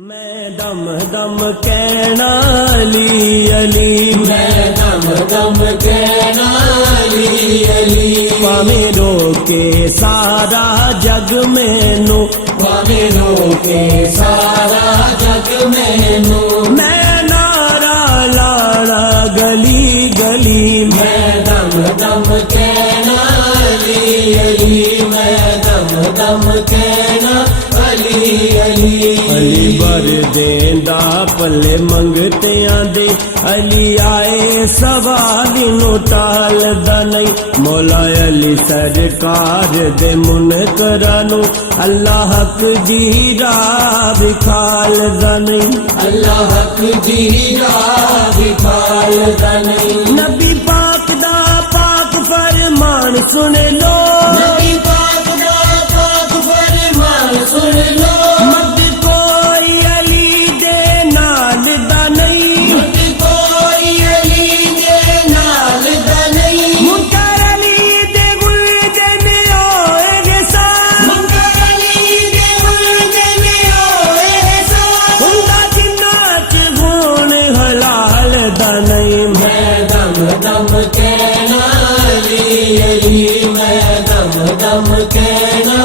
मैं दम दम कहना अली अली, मैं दम दम कहना अली अली। पावे रोके सारा जग मैनू, पावे रोके सारा जग मैनू। मैं नारा लाड़ा गली गली, मैं दम दम कहना अली अली, मैं दम दम कहना अली अली। अली बर देंदा पले मंगते आंदे, अली आए सवाल नु टालदा नहीं। मौला अली सरकार दे मुनकरां नु अल्लाह हक दी राह विखालदा नहीं। अल्लाह हक दी राह विखालदा नहीं। नबी पाक दा पाक फरमान सुन लो, नबी पाक दा पाक फरमान सुन लो। मत कोई अली दे नाल दा नहीं, मत कोई अली दे नाल दा नहीं। मुनकर अली दे गुलदे में होए साथ, मुनकर अली दे गुलदे में होए साथ। हुंदा जिन्ना च गुण हलाल दा नहीं। मैं दम दम कहना अली अली, मैं दम दम कहना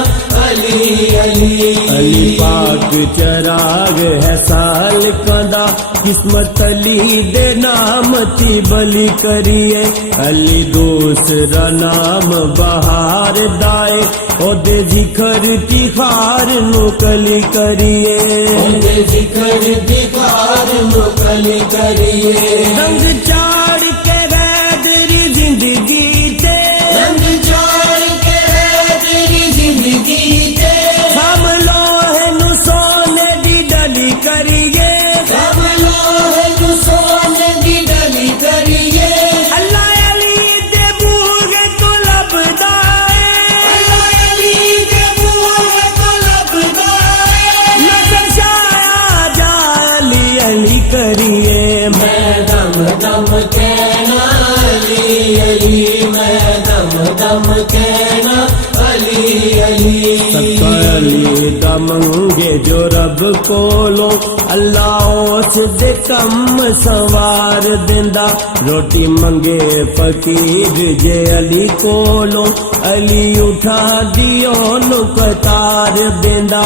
अली अली। अली पाक चराग है साल कंदा, किस्मत अली दे नाम ती बलि करिए। अली दूसरा नाम बहार दाए, ओदे जिखर तिखार नु कली करिए। ओदे जिक्र दिखार मुकली करिए। रंग चाड़ के गैदरी जिंदगी ते, रंग चाड़ के तेरी जिंदगी ते। हम लोहे नु सोने दी डली करिए। सब लोग सोने की डली करिए। अल्लाह अली दे बूगे तो लभदा है, अल्लाह अली के बूहे को लभदा है। नजर छाया जा अली अली करिए। मैं दम दम कहना अली अली, मैं दम दम कहना अली अली। सत्ता अली दा मंगे जो रब कोलो, अल्लाह उस दे कम सवार देंदा। रोटी मंगे फकीर जे अली कोलो, अली उठा दियो नु कतार देंदा।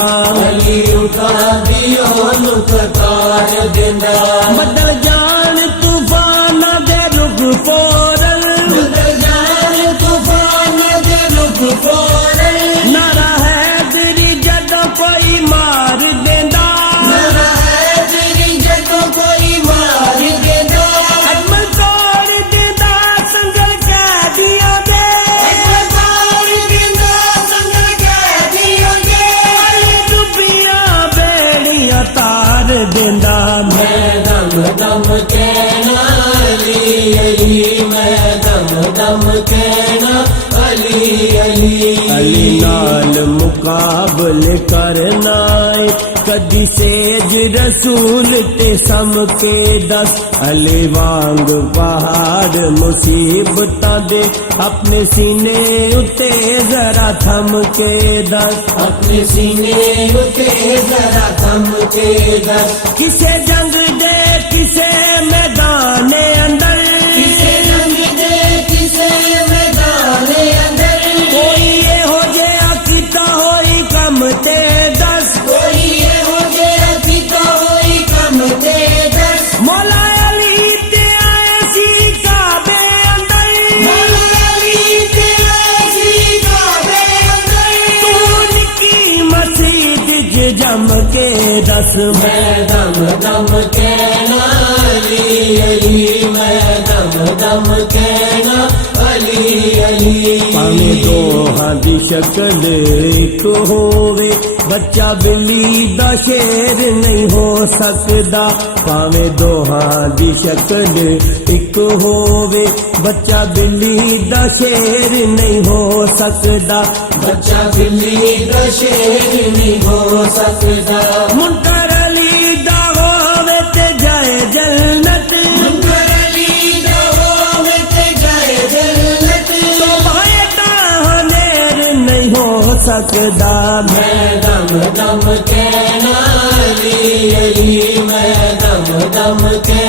अली उठा दियो नुकतार देंदा। बदल जान तूफान दे रुख फोरन, बदल जान तूफान दे रुख फोरन। नारा है तेरी जदों कोई मार देंदा। नारा है तेरी जदों कोई मार देंदा। अजमल तोड़ देंदा संगल कैदियां दे, अजमल तोड़ देंदा संगल कैदियां दे। अली डुबियां बेड़ियां तार देंदा। मैं दम दम कहना अली अली, मैं दम दम कहना अली अली। अली नाल मुकाबले करना है, कदी सेज रसूल ते सम के दस। अली वांग पहाड़ मुसीबतां दे, अपने सीने उते जरा थम के दस। अपने सीने उते जरा थम के दस। किसे जंग दे किसे मैदान अंदर, किसे जंग दे किसे मैदान अंदर। कोई ये हो गया किता होई कम ते दस। कोई ये हो गया पिता होई कम ते दस। मौला अली ते आए सी काबे अंदर, मौला अली ते ऐसी काबे अंदर। तू निकी मस्जिद च जम के दस। मैं दम दम कहना अली अली, मैं दम दम कहना अली अली। पावे दोहां दी शक्ल एक होवे, बच्चा बिल्ली दा शेर नहीं हो सकदा। पावे दोहां दी शक्ल एक होवे, बच्चा बिल्ली दा शेर नहीं हो सकदा। बच्चा बिल्ली का शेर नहीं हो सकता। मुनकर अली दा होवे ते जाए जन्नत, मुनकर अली दा होवे ते जाए जन्नत। तो भाई ताहनेर नहीं हो सकदा। मैं दम दम कहना अली अली मैं दम दम के